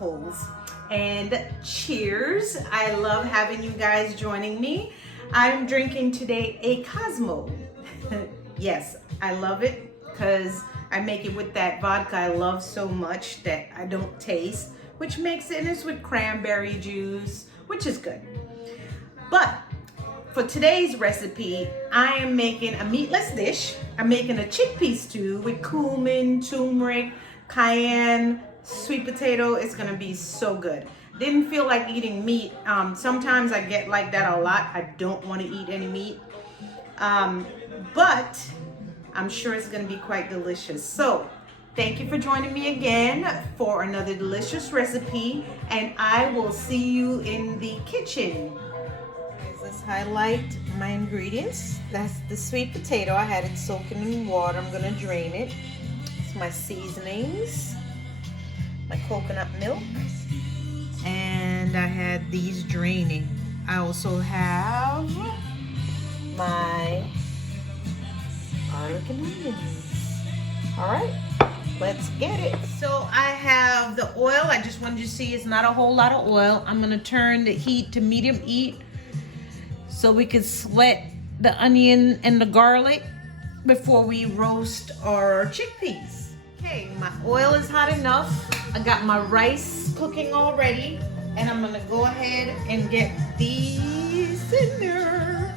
coals. And cheers. I love having you guys joining me. I'm drinking today a Cosmo. Yes, I love it because I make it with that vodka I love so much that I don't taste, which makes it, and it's with cranberry juice, which is good. But for today's recipe, I am making a meatless dish. I'm making a chickpea stew with cumin, turmeric, cayenne, sweet potato. It's gonna be so good. Didn't feel like eating meat. Sometimes I get like that a lot. I don't want to eat any meat. But I'm sure it's gonna be quite delicious. So thank you for joining me again for another delicious recipe, and I will see you in the kitchen. Let's highlight my ingredients. That's the sweet potato. I had it soaking in water. I'm gonna drain it. It's my seasonings, my coconut milk, and I had these draining. I also have my garlic and onions. All right, let's get it. So I have the oil. I just wanted you to see it's not a whole lot of oil. I'm gonna turn the heat to medium heat so we can sweat the onion and the garlic before we roast our chickpeas. Okay, my oil is hot enough. I got my rice cooking already, and I'm gonna go ahead and get these in there.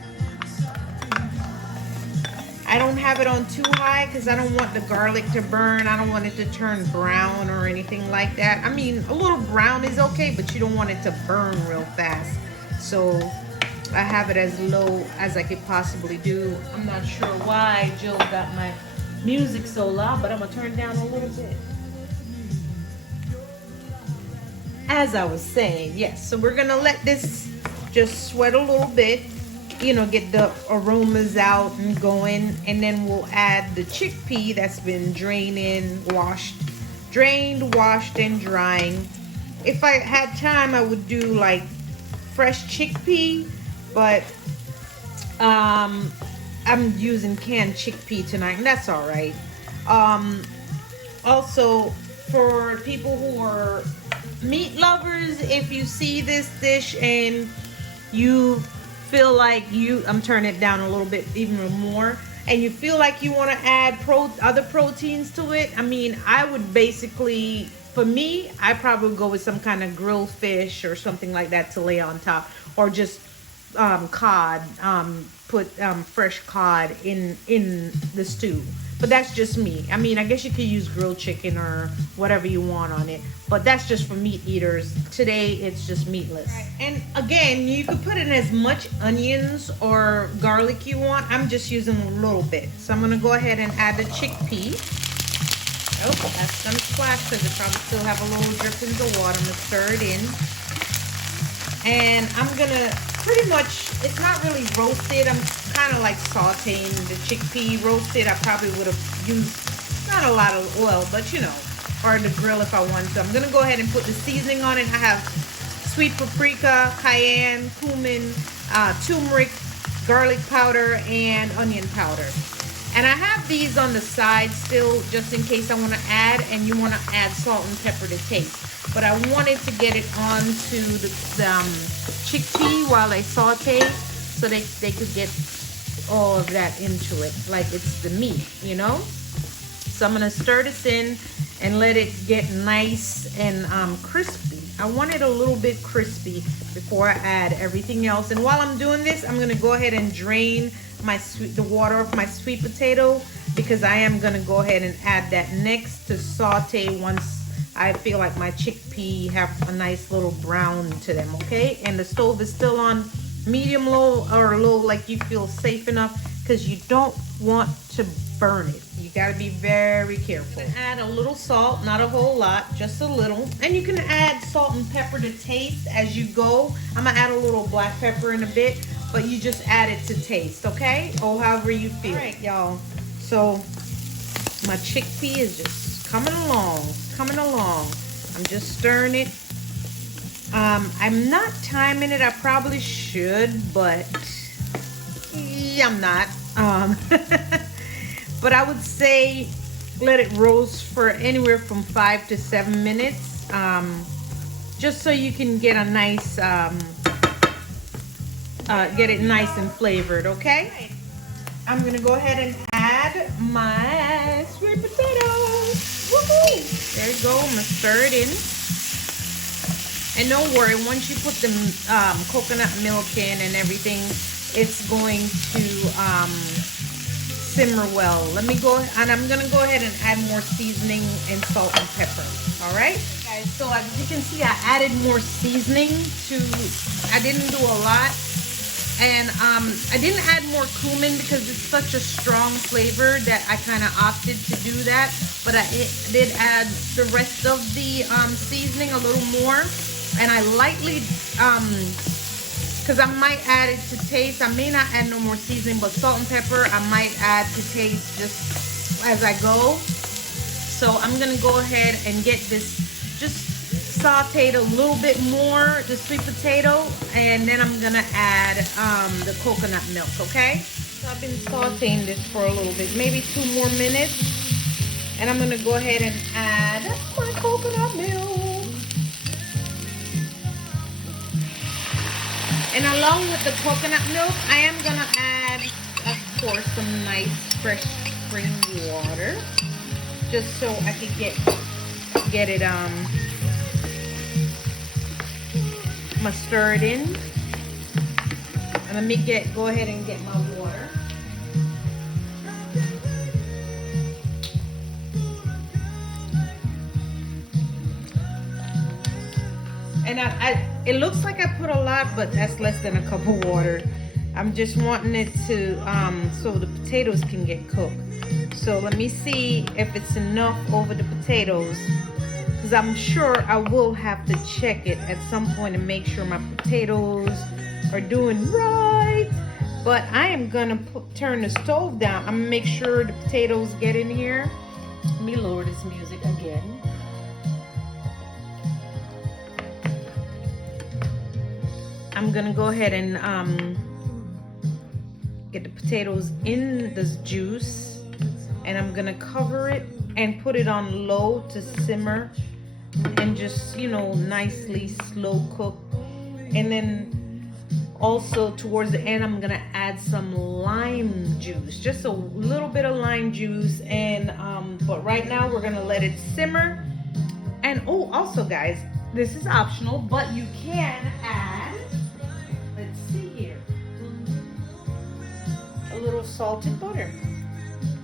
I don't have it on too high because I don't want the garlic to burn. I don't want it to turn brown or anything like that. I mean, a little brown is okay, but you don't want it to burn real fast. So I have it as low as I could possibly do. I'm not sure why Jill got my music so loud, but I'm gonna turn it down a little bit. As I was saying, yes, so we're gonna let this just sweat a little bit, you know, get the aromas out and going, and then we'll add the chickpea that's been drained, washed, and drying. If I had time, I would do like fresh chickpea, but I'm using canned chickpea tonight, and that's all right. Also, for people who are meat lovers, if you see this dish and you feel like I'm turning it down a little bit even more, and you feel like you want to add other proteins to it, I mean, I would basically, for me, I probably would go with some kind of grilled fish or something like that to lay on top, or just cod, put fresh cod in the stew. But that's just me. I mean, I guess you could use grilled chicken or whatever you want on it, but that's just for meat eaters. Today it's just meatless. Right. And again, you could put in as much onions or garlic you want. I'm just using a little bit. So I'm gonna go ahead and add the chickpea. Oh, that's gonna splash because it probably still have a little drippings of water. I'm gonna stir it in. And I'm gonna pretty much, it's not really roasted. I'm kind of like sauteing the chickpea. Roasted, I probably would have used not a lot of oil, but you know, or the grill if I want. So I'm gonna go ahead and put the seasoning on it. I have sweet paprika, cayenne, cumin, turmeric, garlic powder, and onion powder. And I have these on the side still just in case I want to add, and you want to add salt and pepper to taste. But I wanted to get it onto the chickpea while they saute, so they could get all of that into it, like it's the meat, you know? So I'm gonna stir this in and let it get nice and crispy. I want it a little bit crispy before I add everything else. And while I'm doing this, I'm gonna go ahead and drain the water of my sweet potato, because I am gonna go ahead and add that next to saute once I feel like my chickpea have a nice little brown to them, okay? And the stove is still on medium low or low, like you feel safe enough, because you don't want to burn it. You gotta be very careful. Add a little salt, not a whole lot, just a little. And you can add salt and pepper to taste as you go. I'm gonna add a little black pepper in a bit, but you just add it to taste, okay? Or however you feel. All right, y'all. So my chickpea is just coming along. I'm just stirring it. I'm not timing it. I probably should, but I'm not. But I would say let it roast for anywhere from 5 to 7 minutes. just so you can get a nice, get it nice and flavored, okay? I'm gonna go ahead and add my sweet potatoes. Woohoo! There you go, I'm gonna stir it in. And don't worry, once you put the coconut milk in and everything, it's going to simmer well. Let me go, and I'm gonna go ahead and add more seasoning and salt and pepper. All right, guys. So as you can see, I added more seasoning to. I didn't do a lot, and I didn't add more cumin because it's such a strong flavor that I kind of opted to do that. But I did add the rest of the seasoning a little more. And I lightly, because I might add it to taste. I may not add no more seasoning, but salt and pepper I might add to taste just as I go. So I'm gonna go ahead and get this just sauteed a little bit more, the sweet potato, and then I'm gonna add the coconut milk, okay? So I've been sauteing this for a little bit, maybe 2 more minutes. And I'm gonna go ahead and add my coconut milk. And along with the coconut milk, I am gonna add, of course, some nice fresh spring water, just so I could get it I'm gonna stir it in. And let me go ahead and get my water. And it looks like I put a lot, but that's less than a cup of water. I'm just wanting it to, so the potatoes can get cooked. So let me see if it's enough over the potatoes, because I'm sure I will have to check it at some point and make sure my potatoes are doing right. But I am gonna turn the stove down. I'm gonna make sure the potatoes get in here. Let me lower this music again. I'm gonna go ahead and get the potatoes in this juice, and I'm gonna cover it and put it on low to simmer and just, you know, nicely slow cook. And then also towards the end, I'm gonna add some lime juice, just a little bit of lime juice. And but right now we're gonna let it simmer. And oh, also guys, this is optional, but you can add, let's see here, a little salted butter.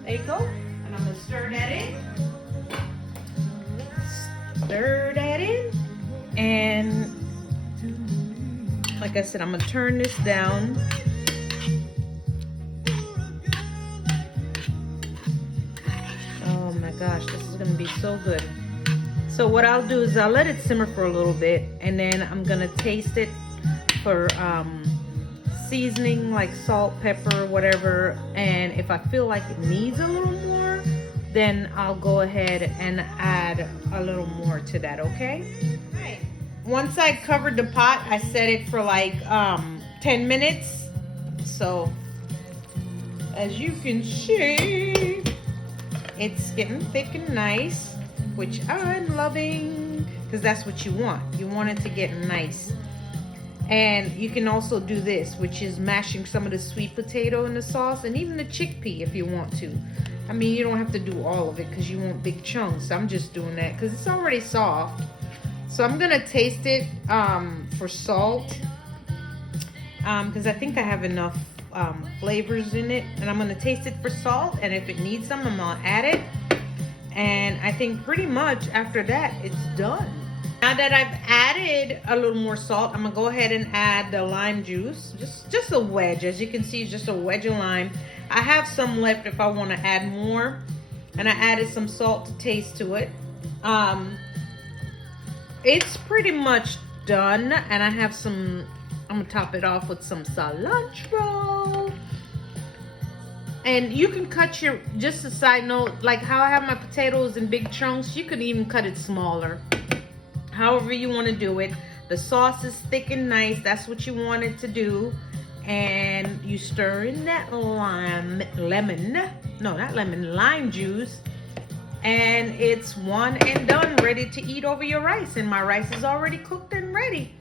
There you go. And I'm gonna stir that in. Stir that in. And like I said, I'm gonna turn this down. Oh my gosh, this is gonna be so good. So what I'll do is I'll let it simmer for a little bit, and then I'm gonna taste it for seasoning like salt, pepper, whatever. And if I feel like it needs a little more, then I'll go ahead and add a little more to that, okay? All right. Once I covered the pot, I set it for like 10 minutes. So as you can see, it's getting thick and nice, which I'm loving, because that's what you want. You want it to get nice. And you can also do this, which is mashing some of the sweet potato in the sauce, and even the chickpea if you want to. I mean, you don't have to do all of it because you want big chunks. I'm just doing that because it's already soft. So I'm gonna taste it for salt, because I think I have enough flavors in it. And I'm gonna taste it for salt, and if it needs some, I'm gonna add it. And I think pretty much after that, it's done. Now that I've added a little more salt, I'm gonna go ahead and add the lime juice. Just a wedge. As you can see, it's just a wedge of lime. I have some left if I want to add more. And I added some salt to taste to it. It's pretty much done. And I have some, I'm gonna top it off with some cilantro. And you can cut your, just a side note, like how I have my potatoes in big chunks, you could even cut it smaller. However you want to do it. The sauce is thick and nice. That's what you want it to do. And you stir in that lime juice. And it's one and done, ready to eat over your rice. And my rice is already cooked and ready.